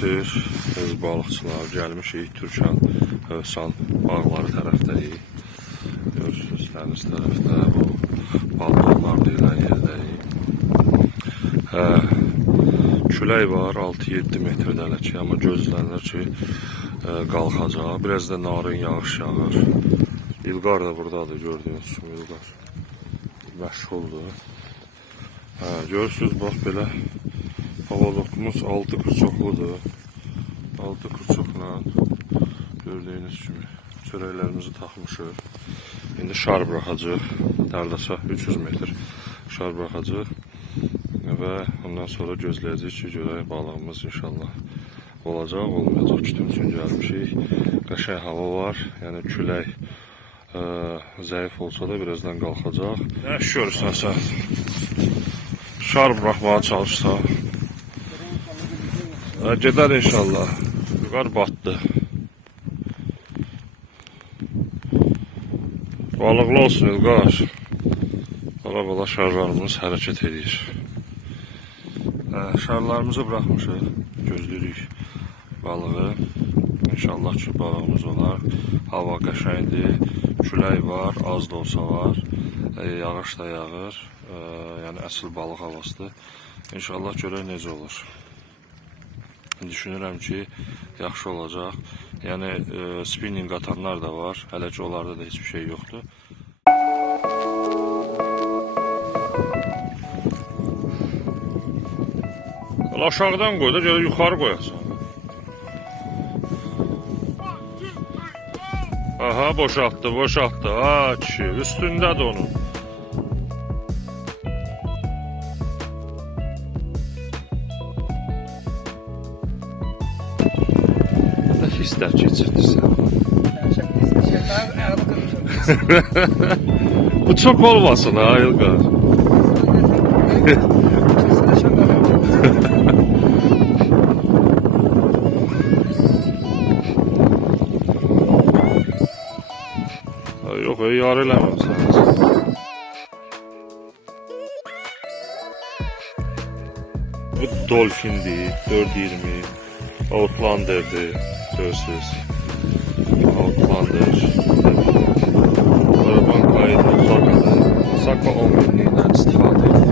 Kəsir, biz balıqçılar gəlmişik Türkan Hövsan bağları tərəfdəyik. Görürsünüz, dəniz tərəfdə bu balkonlar deyilən yerdəyik. Külək var 6-7 metrdə hələ ki, amma gözlənir ki qalxacaq. Biraz da narın yağış yağır. İlqar da buradadır, gördüyünüz kimi İlqar məşğuldur. Görürsünüz, bax belə havalıqımız 6 qırçoqludur. 6 qırçoqla gördüyünüz kimi çörəklərimizi taxmışıq. İndi şar buraxacaq. Dərdəsə 300 metr şar buraxacaq. Və ondan sonra gözləyəcək ki, görək balığımız inşallah olacaq, olmayacaq. Kütüm üçün gəlmişik. Qəşəng hava var. Yəni külək zəif olsa da birazdan qalxacaq. Nə iş görürsən sən? Şar buraxmağa çalışsaq. Gedər inşallah. Yuqar batdı. Balıqlı olsun İlqar. Bala şarlarımız hərəkət edir. Şarlarımızı bırakmışıq. Gözləyirik balığı. İnşallah ki balığımız olar. Hava qəşəngdir. Külək var, az da olsa var. Yağış da yağır. Yəni əsl balıq havasıdır. İnşallah görək necə olur. Düşünürəm ki yaxşı olacaq. Yəni spinning atanlar da var. Hələ ki onlarda da heç bir şey yoxdur. Aşağıdan qoy da görə yuxarı qoyasan. Aha, boşaltdı. Ha kişi, üstündədir onun. Nə hisslər keçirdirsən? Bu çox olmasın ha, İlqar. Yox, yarı eləməmsən. Bu dolfindir, 420. Outlander'dir, görürsünüz. Outlander. Araban qayıt, Osaka 10 minliyindən istifadə edir.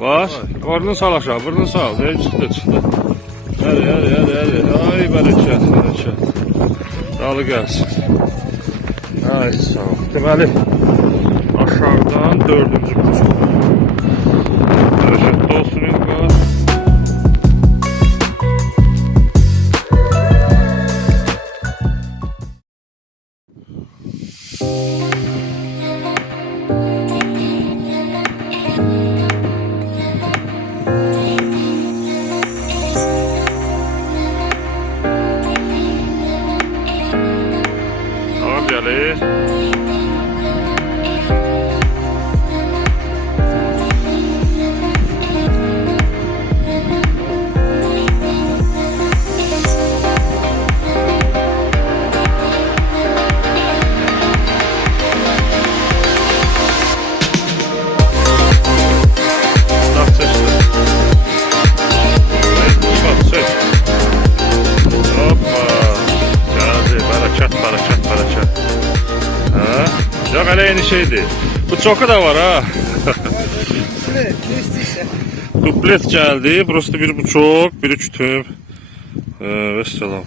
Var, vardın sal aşağı, vurdun sal. Çıxdı. Hadi. Ay, bərəkət. Dalı gəlsin. Ay, sağ ol. Deməli, aşağıdan 4-cü qırçıq. Hərəkətdə olsun İlqar. Tamam gəlir. Yok hele yeni şeydi. Bu çoku da var ha. Duplet geldi. Burası da 1,5, biri kütüp. Vesselam.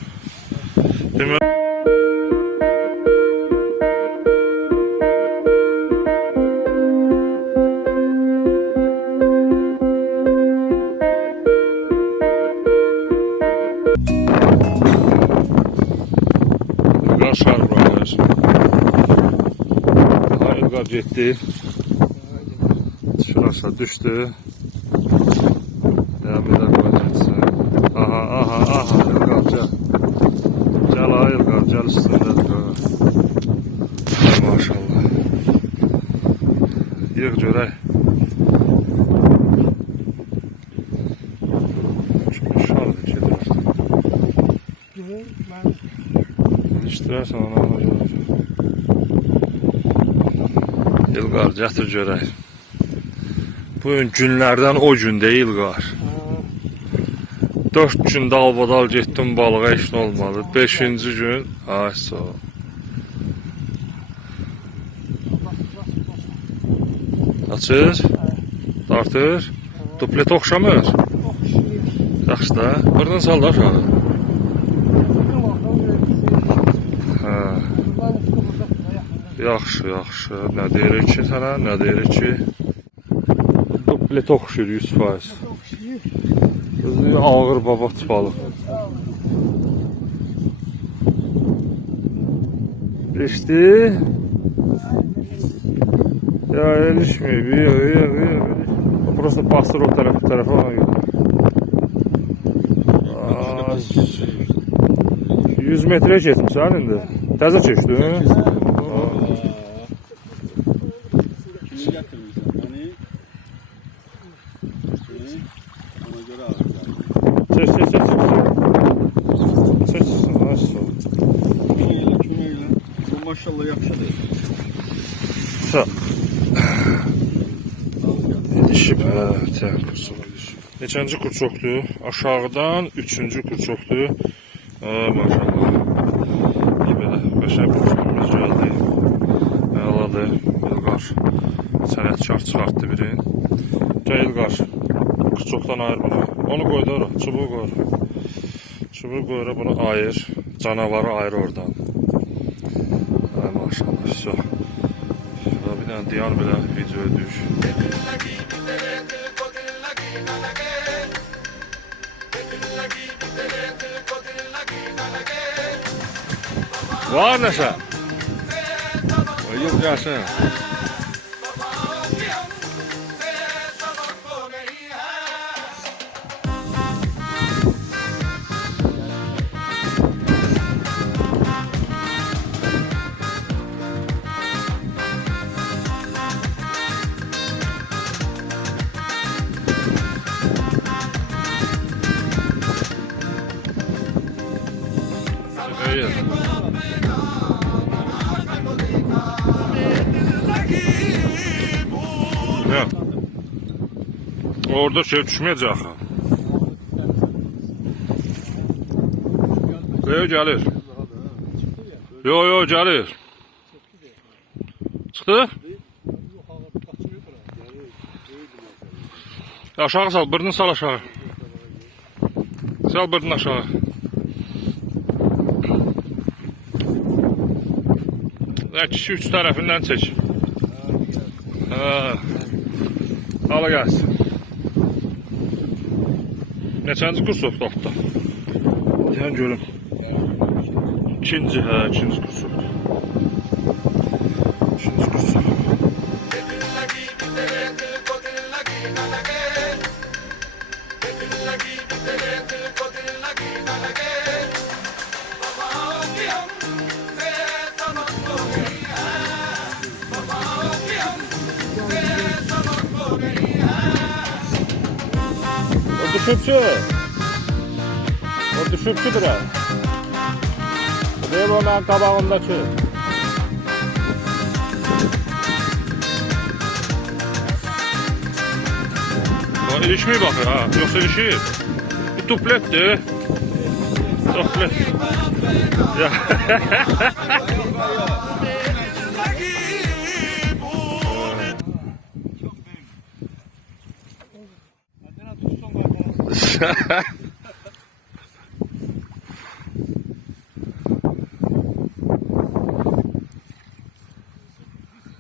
İlqar şar bırakır. İlqar getdi. Şurası düştü. Devam eder qoyacaqsın. Aha, İlqar gəl. Gəl ha İlqar, gəl üstündədir. Maşallah. Yığ görək. Şardır gedir. İştirərsən ona görək. İlqar, gətir görək. Bu günlərdən o gün deyil İlqar. 4 gün dalbadal getdim balığa, heç nə olmadı. 5-ci gün, ay sağ ol. Açır, dartır, duplet oxşamır. Yaxşı da, buradan sal da aşağı. Hə. Yaxşı, yaxşı. Nə deyirik ki sənə, nə deyirik ki? Duplet oxşur 100%. Özü ağır babat balıq. İşte. Ya erişmiyor. Просто bastır o tarafa. 100 metre geçmiş ha indi. Təzə keçdi. Çek. Maşallah yaxşıdır. Sağ. Dişib, neçənci kurçokdur? Aşağıdan 3-cü kurçokdur. Maşallah. İyi belə, qəşəng kurçokumuz gəldi. Əladır. İlqar sənətkar çıxartdı birin. Gəl İlqar, kurçokdan ayır bunu. Onu qoy da ora, çubuğu qoy. Çubuğu qoy ora, bunu ayır. Canavarı ayır oradan. Maşallah, все. Bir dənə diyan belə videoya düş. Var nəsə? Yox, gəlsin. Ya. Orada şey düşmeyecek. Yo gelir. Yo gelir. Çıktı? Aşağı sal, birini sal aşağı. Sal birini aşağı. Kişi 3 tarafından çek. Hala gelsin. Neçənci kursok da? Deyən görüm. İkinci kursok. İkinci kursok. O düşüpçü biraz. Değil o ben kabağındaki. O ilişmiyor bakır ha, yoksa ilişiyor. Bir tupletti. Tuplet. Ya.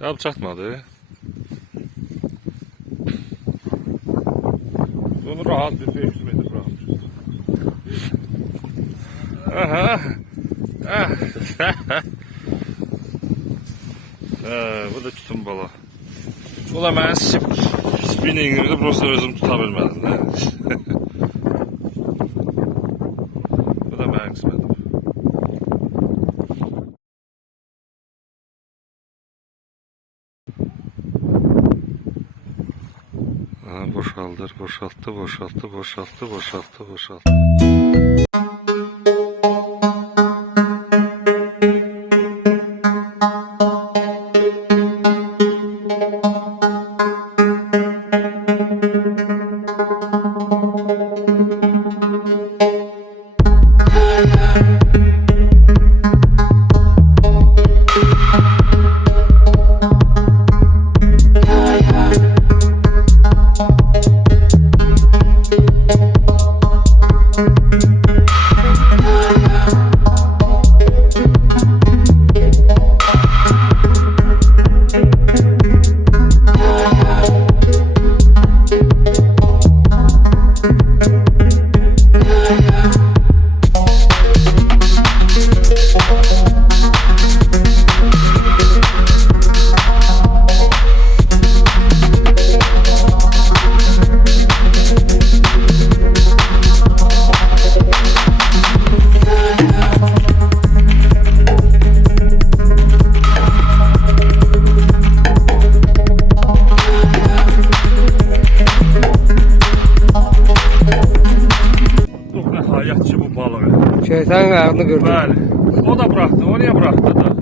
Ya çatmadı. Onu rahat bir 500 metre rahat. Aha. Bu da tutun bala. Bu da ben spinningimde prosta özüm tutabilmedim. Bu da ben kısmetim. Boşalttı. Şeytanın ayağını kırdı. Bəli. O da bıraktı. Oraya bıraktı da.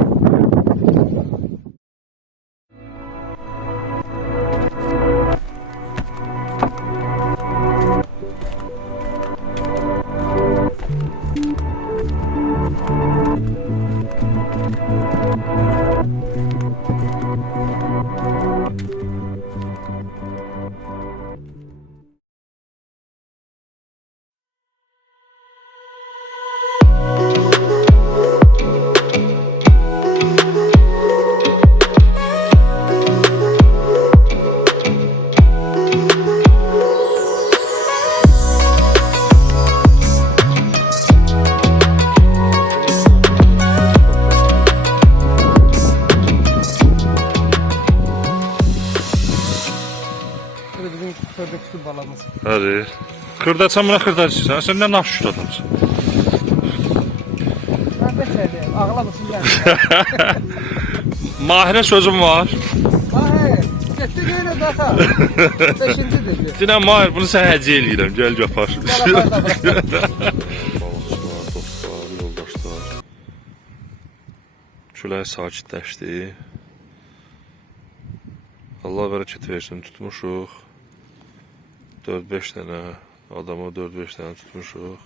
Bu da bizim kördeki balamız. Hadi. Kırdaçsan buna kırdaçsan. Sen ne nafşut adamsın? Ben de söyleyeyim. Ağlamasın yani. Mahir'e sözüm var. Hayır. Gitti yine daha. Beşinci dedi. Dinən Mahir, bunu sən həcə eləyirəm. Gəl yapar. Bala bala. Balıqçılar, dostlar, yoldaşlar. Külək sakitləşdi. Allah bərəkət versin, tutmuşuq. 4-5 dənə adama 4-5 dənə tutmuşuq.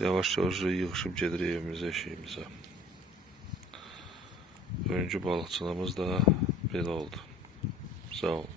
Yavaş-yavaş yığışıb gedirik evimizə, eşiyimizə. Bugünkü balıqçılığımız da belə oldu. Sağ olun.